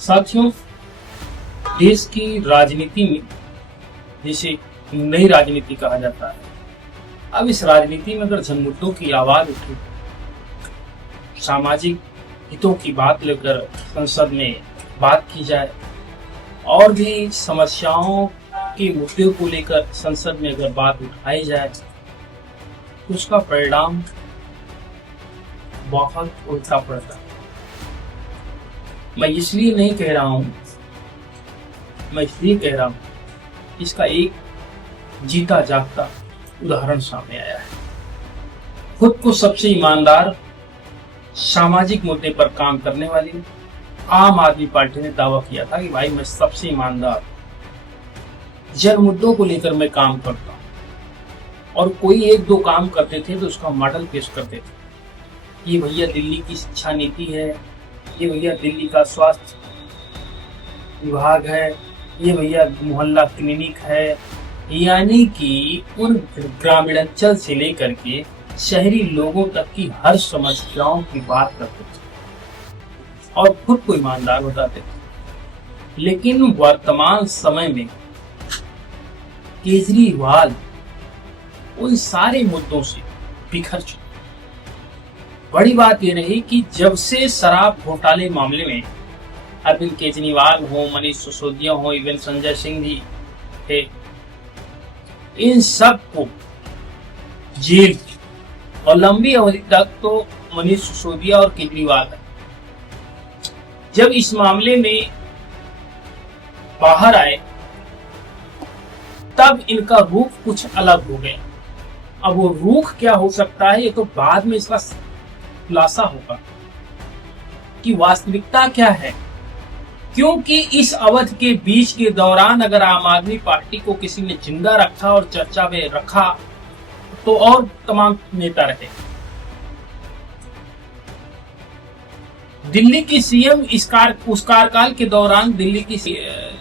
साथियों, देश की राजनीति में जिसे नई राजनीति कहा जाता है, अब इस राजनीति में अगर जनमुद्दों की आवाज उठे, सामाजिक हितों की बात लेकर संसद में बात की जाए और भी समस्याओं के मुद्दे को लेकर संसद में अगर बात उठाई जाए तो उसका परिणाम बहुत उल्टा पड़ता है। मैं इसलिए नहीं कह रहा हूं, मैं इसलिए कह रहा हूं इसका एक जीता जागता उदाहरण सामने आया है। खुद को सबसे ईमानदार सामाजिक मुद्दे पर काम करने वाली आम आदमी पार्टी ने दावा किया था कि भाई मैं सबसे ईमानदार जन मुद्दों को लेकर मैं काम करता हूं, और कोई एक दो काम करते थे तो उसका मॉडल पेश करते थे। ये भैया दिल्ली की शिक्षा नीति है, ये भैया दिल्ली का स्वास्थ्य विभाग है, ये भैया मोहल्ला क्लिनिक है। यानी कि उन ग्रामीणांचल से लेकर के शहरी लोगों तक की हर समस्याओं की बात करते थे और खुद को ईमानदार बताते थे। लेकिन वर्तमान समय में केजरीवाल उन सारे मुद्दों से बिखर चुके। बड़ी बात यह रही कि जब से शराब घोटाले मामले में अरविंद केजरीवाल हो, मनीष सिसोदिया हो, इवन संजय सिंह जी थे, इन सब को जेल और लंबी अवधि तक तो मनीष सिसोदिया और केजरीवाल है। जब इस मामले में बाहर आए तब इनका रुख कुछ अलग हो गया। अब वो रुख क्या हो सकता है ये तो बाद में इसका खुलासा होगा कि वास्तविकता क्या है, क्योंकि इस अवधि के बीच के दौरान अगर आम आदमी पार्टी को किसी ने जिंदा रखा और चर्चा में रखा तो और तमाम नेता रहे। दिल्ली की सीएम उस कार्यकाल के दौरान दिल्ली की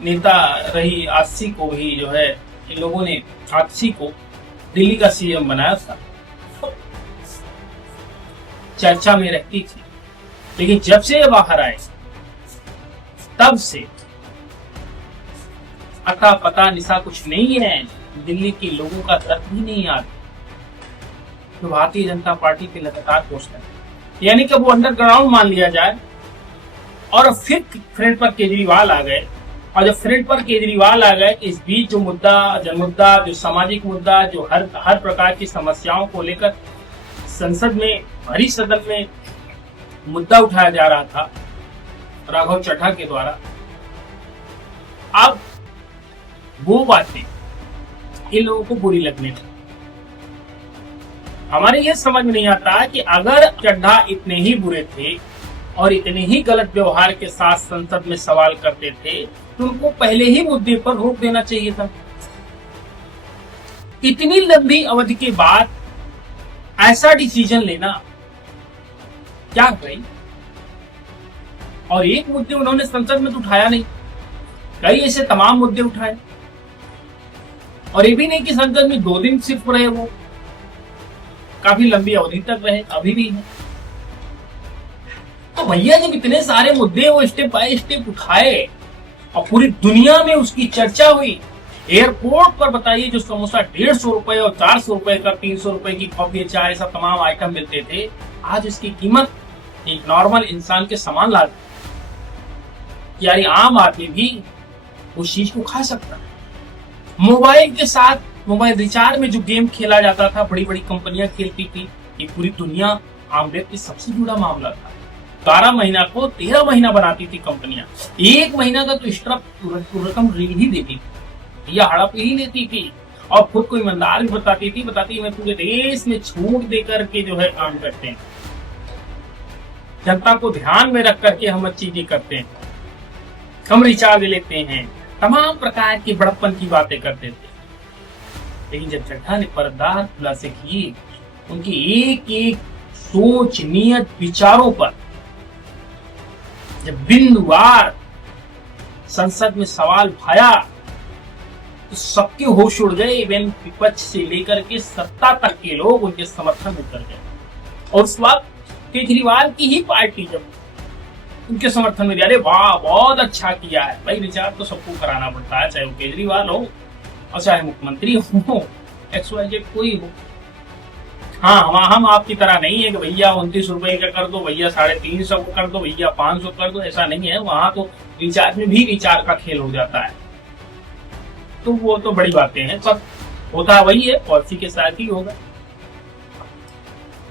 नेता रही आतिशी को भी जो है इन लोगों ने आतिशी को दिल्ली का सीएम बनाया था, चर्चा में रहती थी। लेकिन जब से ये बाहर आए तब से अता पता निशा कुछ नहीं है, दिल्ली के लोगों का दर्द भी नहीं आता। तो भारतीय जनता पार्टी के लगातार कोशिश है, यानी कि वो अंडरग्राउंड मान लिया जाए। और फिर फ्रंट पर केजरीवाल आ गए, और जब फ्रंट पर केजरीवाल आ गए इस बीच जो मुद्दा, जनमुद्दा, जो सामाजिक मुद्दा, जो हर प्रकार की समस्याओं को लेकर संसद में, भरी सदन में मुद्दा उठाया जा रहा था राघव चड्ढा के द्वारा, अब वो बातें इन लोगों को बुरी लगने लगी। हमारे ये समझ में नहीं आता कि अगर चड्ढा इतने ही बुरे थे और इतने ही गलत व्यवहार के साथ संसद में सवाल करते थे तो उनको पहले ही मुद्दे पर रोक देना चाहिए था। इतनी लंबी अवधि के बाद ऐसा डिसीजन लेना क्या भाई। और एक मुद्दे उन्होंने संसद में तो उठाया नहीं, कई ऐसे तमाम मुद्दे उठाए। और ये भी नहीं कि संसद में 2 दिन सिर्फ रहे, वो काफी लंबी अवधि तक रहे, अभी भी है। तो भैया जब इतने सारे मुद्दे वो स्टेप बाय स्टेप उठाए और पूरी दुनिया में उसकी चर्चा हुई, एयरपोर्ट पर बताइए जो समोसा 150 रुपए और 400 रुपए का, 300 रुपए की कॉफी, चाय, सब तमाम आइटम मिलते थे, आज इसकी कीमत एक नॉर्मल इंसान के समान लाग यानी आम आदमी भी उस चीज को खा सकता है। मोबाइल के साथ, मोबाइल रिचार्ज में जो गेम खेला जाता था, बड़ी बड़ी कंपनियां खेलती थी, ये पूरी दुनिया आम व्यक्ति सबसे जुड़ा मामला था। 12 महीना को 13 महीना बनाती थी कंपनियां, 1 महीना का तो एक्स्ट्रा रकम ही देती थी या हड़प ही लेती थी, और खुद को ईमानदार भी बताती मैं पूरे देश में छूट देकर के जो है काम करते हैं, जनता को ध्यान में रख करके हम चीजें करते हैं, हम रिचार्ज लेते हैं, तमाम प्रकार की बड़प्पन की बातें करते थे। लेकिन जब चड्ढा ने पर्दार खुलासे किए, उनकी एक एक सोच, नियत, विचारों पर जब बिंदुवार संसद में सवाल उठाया तो सबके होश उड़ गए। इवन विपक्ष से लेकर के सत्ता तक के लोग उनके समर्थन में उतर गए। और उस वक्त केजरीवाल की ही पार्टी जब उनके समर्थन में दिया। अरे वाह, बहुत अच्छा किया है भाई। रिचार्ज तो सबको कराना पड़ता है, चाहे वो केजरीवाल हो और चाहे मुख्यमंत्री हो, XYZ कोई हो। हाँ, हम आपकी तरह नहीं है कि भैया 29 रुपए का कर दो, भैया 350 का कर दो, भैया 500 कर दो, ऐसा नहीं है। वहां तो रिचार्ज में भी रिचार्ज का खेल हो जाता है। तो वो तो बड़ी बातें हैं, सब होता वही है, पॉलिसी के साथ ही होगा।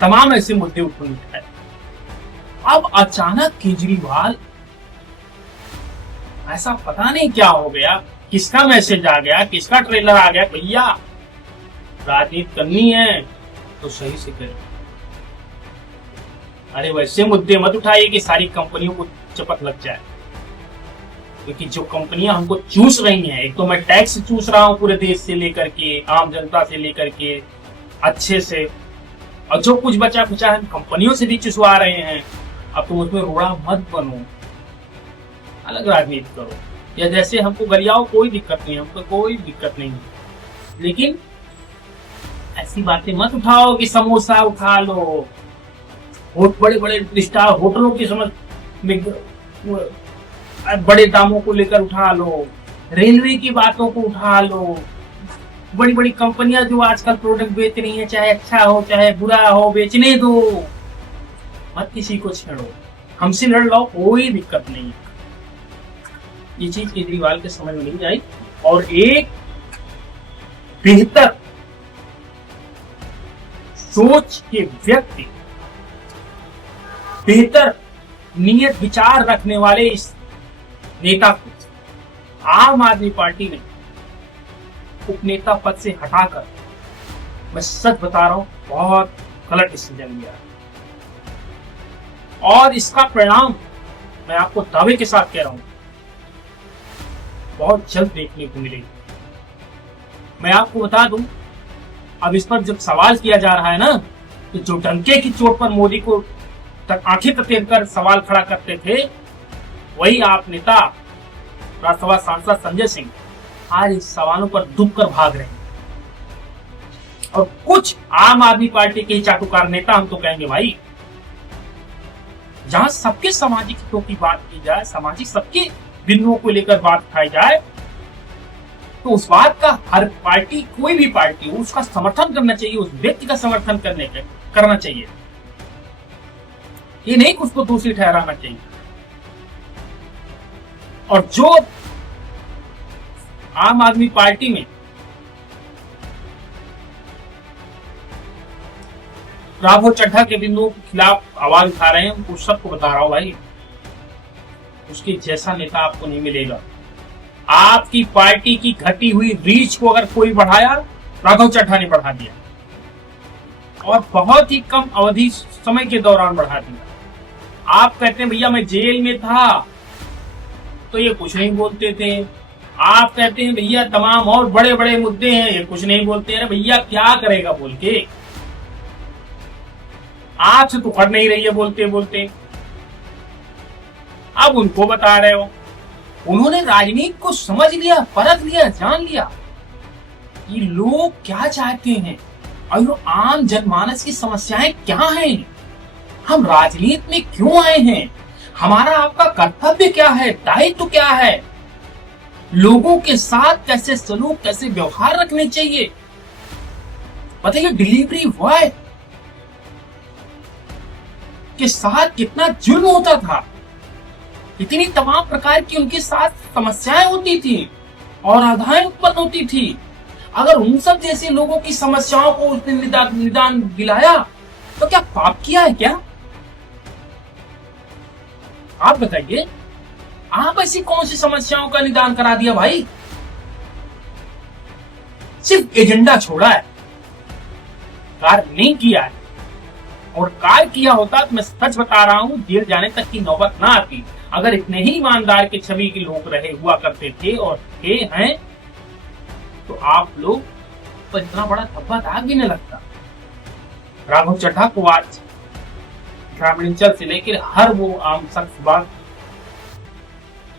तमाम ऐसे मुद्दे उठाए। अब अचानक केजरीवाल, ऐसा पता नहीं क्या हो गया, किसका मैसेज आ गया, किसका ट्रेलर आ गया, भैया राजनीति करनी है तो सही से करें। अरे वैसे मुद्दे मत उठाइए कि सारी कंपनियों को चपत लग जाए, क्योंकि जो कंपनियां हमको चूस रही हैं, एक तो मैं टैक्स चूस रहा हूं पूरे देश से लेकर के, आम जनता से लेकर के अच्छे से, और जो कुछ बचा खुचा है कंपनियों से भी चुसवा रहे हैं। अब तुम उसमें रोड़ा मत बनो, अलग राजनीति करो, या जैसे हमको गरियाओ, कोई दिक्कत नहीं, हमको कोई दिक्कत नहीं। लेकिन ऐसी बातें मत उठाओ कि समोसा उठा लो, बड़े बड़े स्टार होटलों की समझ बड़े दामों को लेकर उठा लो, रेलवे की बातों को उठा लो, बड़ी बड़ी कंपनियां जो आजकल प्रोडक्ट बेच रही हैं, चाहे अच्छा हो चाहे बुरा हो, बेचने दो, मत किसी को छेड़ो, हमसे लड़ लो, कोई दिक्कत नहीं है। ये चीज केजरीवाल के समझ में नहीं आई। और एक बेहतर सोच के व्यक्ति, बेहतर नियत विचार रखने वाले इस नेता को आम आदमी पार्टी ने उपनेता पद से हटाकर, मैं सच बता रहा हूं, बहुत गलत डिसीजन लिया है। और इसका परिणाम मैं आपको दावे के साथ कह रहा हूं, बहुत जल्द देखने को मिलेगी। मैं आपको बता दूं, अब इस पर जब सवाल किया जा रहा है ना, तो जो डंके की चोट पर मोदी को आंखें ततेर कर सवाल खड़ा करते थे, वही आप नेता राज्यसभा सांसद संजय सिंह आज इस सवालों पर दुब कर भाग रहे हैं। और कुछ आम आदमी पार्टी के चाटुकार नेता, हम तो कहेंगे भाई, जहां सबके सामाजिक हितों की बात की जाए, सामाजिक सबके बिंदुओं को लेकर बात उठाई जाए, तो उस बात का हर पार्टी, कोई भी पार्टी हो, उसका समर्थन करना चाहिए, उस व्यक्ति का समर्थन करना चाहिए। ये नहीं कि उसको दोषी ठहराना चाहिए। और जो आम आदमी पार्टी में राघव चड्ढा के बिंदुओं के खिलाफ आवाज उठा रहे हैं, उस सबको बता रहा हूं भाई, उसके जैसा नेता आपको नहीं मिलेगा। आपकी पार्टी की घटी हुई रीच को अगर कोई बढ़ाया, राघव चड्ढा ने बढ़ा दिया, और बहुत ही कम अवधि समय के दौरान बढ़ा दिया। आप कहते हैं भैया मैं जेल में था तो ये कुछ नहीं बोलते थे, आप कहते हैं भैया तमाम और बड़े बड़े मुद्दे हैं, ये कुछ नहीं बोलते। अरे भैया क्या करेगा बोल के, आपसे तो खड़ नहीं रही है बोलते बोलते, अब उनको बता रहे हो। उन्होंने राजनीति को समझ लिया, परख लिया, जान लिया ये लोग क्या चाहते हैं और आम जनमानस की समस्याएं क्या हैं, हम राजनीति में क्यों आए हैं, हमारा आपका कर्तव्य क्या है, दायित्व क्या है, लोगों के साथ कैसे सलूक, कैसे व्यवहार रखने चाहिए। बताइए, डिलीवरी बॉय के साथ कितना जुल्म होता था, इतनी तमाम प्रकार की उनके साथ समस्याएं होती थी और आधाएं उत्पन्न होती थी। अगर उन सब जैसे लोगों की समस्याओं को उसने निदान दिलाया तो क्या पाप किया है क्या? आप बताइए, आप ऐसी कौन सी समस्याओं का निदान करा दिया भाई? सिर्फ एजेंडा छोड़ा है, कार्य नहीं किया है। और कार्य किया होता तो मैं सच बता रहा हूं, जेल जाने तक की नौबत ना आती। अगर इतने ही ईमानदार के छवि के लोग रहे हुआ करते थे और हैं, तो आप लोग पर इतना बड़ा धब्बा दाग भी नहीं लगता। राघव चड्ढा को आज ग्रामीणांचल से लेकर हर वो आम शख्स बात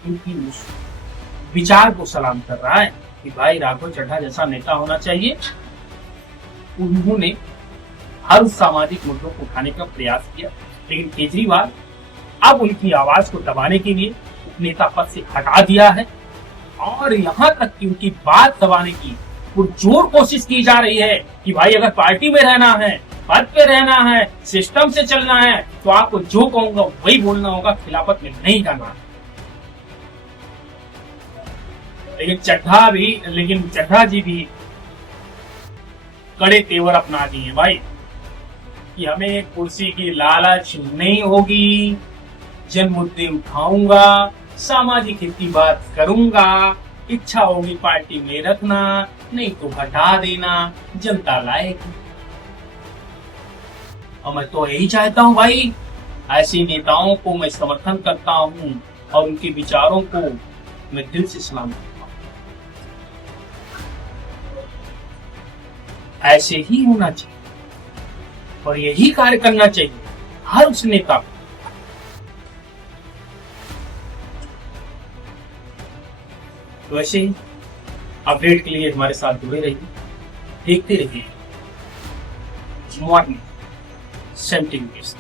उनकी विचार को सलाम कर रहा है कि भाई राघव चड्ढा जैसा नेता होना चाहिए। उन्होंने हर सामाजिक मुद्दों को उठाने का प्रयास किया, लेकिन केजरीवाल अब उनकी आवाज को दबाने के लिए नेता पद से हटा दिया है और यहाँ तक कि उनकी बात दबाने की पुरजोर कोशिश की जा रही है कि भाई अगर पार्टी में रहना है, पद पे रहना है, सिस्टम से चलना है तो आपको जो कहूंगा वही बोलना होगा, खिलाफत में नहीं करना। लेकिन चड्ढा जी भी कड़े तेवर अपना दिए भाई कि हमें कुर्सी की लालच नहीं होगी, जन मुद्दे उठाऊंगा, सामाजिक हित की बात करूंगा, इच्छा होगी पार्टी में रखना, नहीं तो हटा देना, जनता लाएगी। और मैं तो यही चाहता हूं भाई, ऐसे नेताओं को मैं समर्थन करता हूं और उनके विचारों को मैं दिल से सलाम करता हूं। ऐसे ही होना चाहिए और यही कार्य करना चाहिए हर उस नेता को। तो ऐसे ही अपडेट के लिए हमारे साथ जुड़े रहिए, देखते रहिए मॉर्निंग 17 न्यूज़।